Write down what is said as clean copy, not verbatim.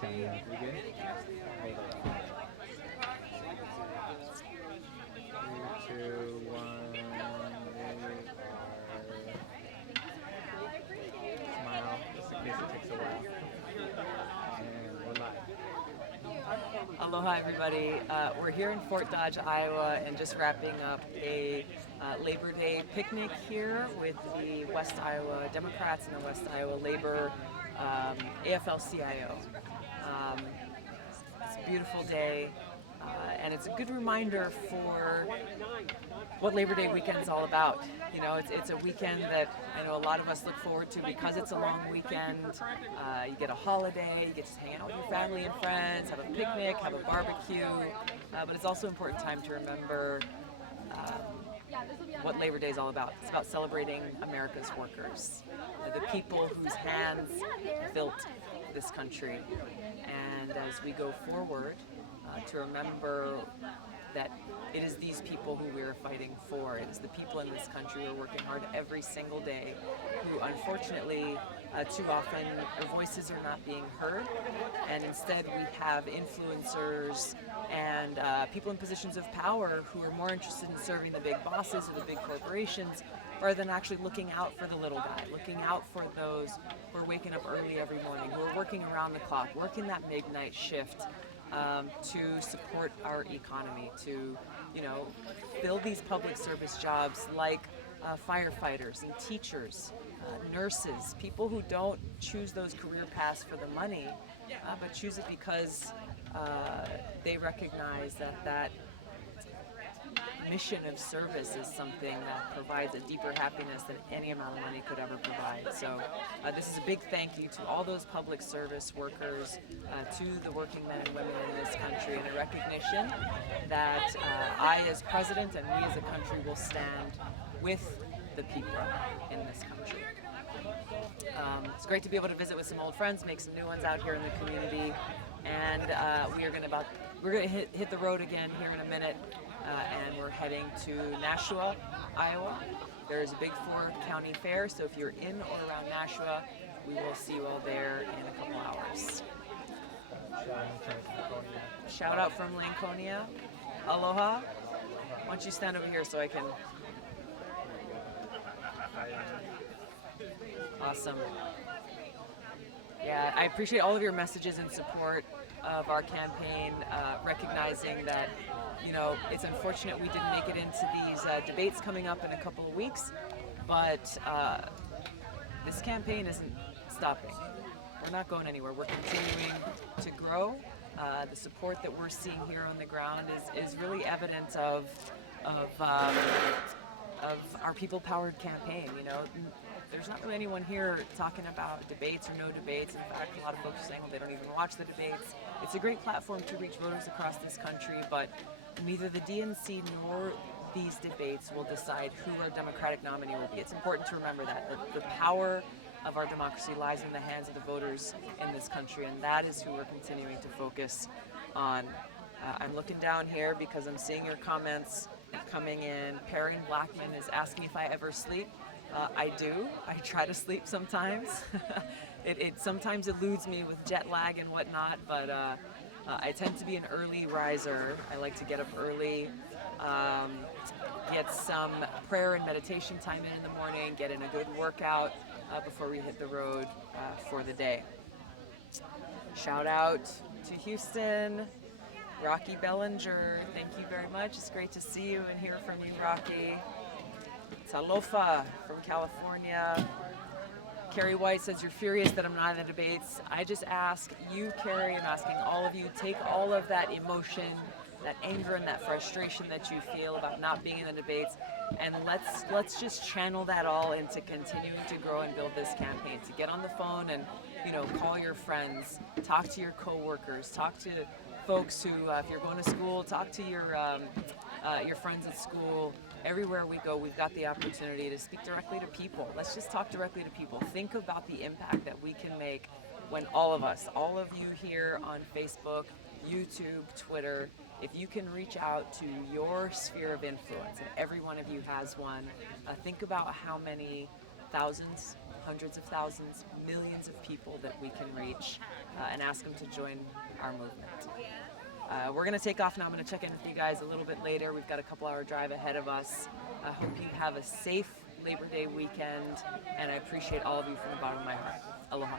time, yeah. You good? Hold on. 3, 2, 1. Smile, just in case it takes a while. And we're live. Aloha, everybody. We're here in Fort Dodge, Iowa, and just wrapping up a Labor Day picnic here with the West Iowa Democrats and the West Iowa Labor AFL-CIO. It's a beautiful day, and it's a good reminder for what Labor Day weekend is all about. You know, it's a weekend that I know a lot of us look forward to because it's a long weekend. You get a holiday, you get to hang out with your family and friends, have a picnic, have a barbecue, but it's also an important time to remember what Labor Day is all about. It's about celebrating America's workers, the people whose hands built this country. And as we go forward, to remember that it is these people who we are fighting for. It is the people in this country who are working hard every single day, who unfortunately too often their voices are not being heard, and instead we have influencers and people in positions of power who are more interested in serving the big bosses or the big corporations rather than actually looking out for the little guy, looking out for those who are waking up early every morning, who are working around the clock, working that midnight shift, to support our economy, to, you know, fill these public service jobs like firefighters and teachers, nurses, people who don't choose those career paths for the money, but choose it because they recognize that mission of service is something that provides a deeper happiness than any amount of money could ever provide. So this is a big thank you to all those public service workers, to the working men and women in this country, and a recognition that I as president and we as a country will stand with the people in this country. It's great to be able to visit with some old friends, make some new ones out here in the community, and we're gonna hit the road again here in a minute. And we're heading to Nashua, Iowa. There's a big 4 county fair, so if you're in or around Nashua, we will see you all there in a couple hours. Shout out from Laconia. Aloha. Why don't you stand over here so I can... Awesome. Yeah, I appreciate all of your messages in support of our campaign, recognizing that, you know, it's unfortunate we didn't make it into these debates coming up in a couple of weeks, but this campaign isn't stopping. We're not going anywhere. We're continuing to grow. The support that we're seeing here on the ground is really evidence of our people-powered campaign. You know, there's not really anyone here talking about debates or no debates. In fact, a lot of folks are saying, well, they don't even watch the debates. It's a great platform to reach voters across this country, but neither the DNC nor these debates will decide who our Democratic nominee will be. It's important to remember that the power of our democracy lies in the hands of the voters in this country, and that is who we're continuing to focus on. I'm looking down here because I'm seeing your comments coming in. Perrin Blackman is asking if I ever sleep. I do. I try to sleep sometimes. It sometimes eludes me with jet lag and whatnot, but I tend to be an early riser. I like to get up early, get some prayer and meditation time in the morning, get in a good workout before we hit the road for the day. Shout out to Houston, Rocky Bellinger. Thank you very much. It's great to see you and hear from you, Rocky. Talofa from California. Carrie White says, you're furious that I'm not in the debates. I just ask you, Carrie, I'm asking all of you, take all of that emotion, that anger and that frustration that you feel about not being in the debates, and let's just channel that all into continuing to grow and build this campaign, to get on the phone and, you know, call your friends, talk to your coworkers, talk to folks who, if you're going to school, talk to your friends at school. Everywhere we go, we've got the opportunity to speak directly to people. Let's just talk directly to people. Think about the impact that we can make when all of us, all of you here on Facebook, YouTube, Twitter, if you can reach out to your sphere of influence, and every one of you has one, think about how many thousands, hundreds of thousands, millions of people that we can reach and ask them to join our movement. We're going to take off now. I'm going to check in with you guys a little bit later. We've got a couple-hour drive ahead of us. I hope you have a safe Labor Day weekend, and I appreciate all of you from the bottom of my heart. Aloha.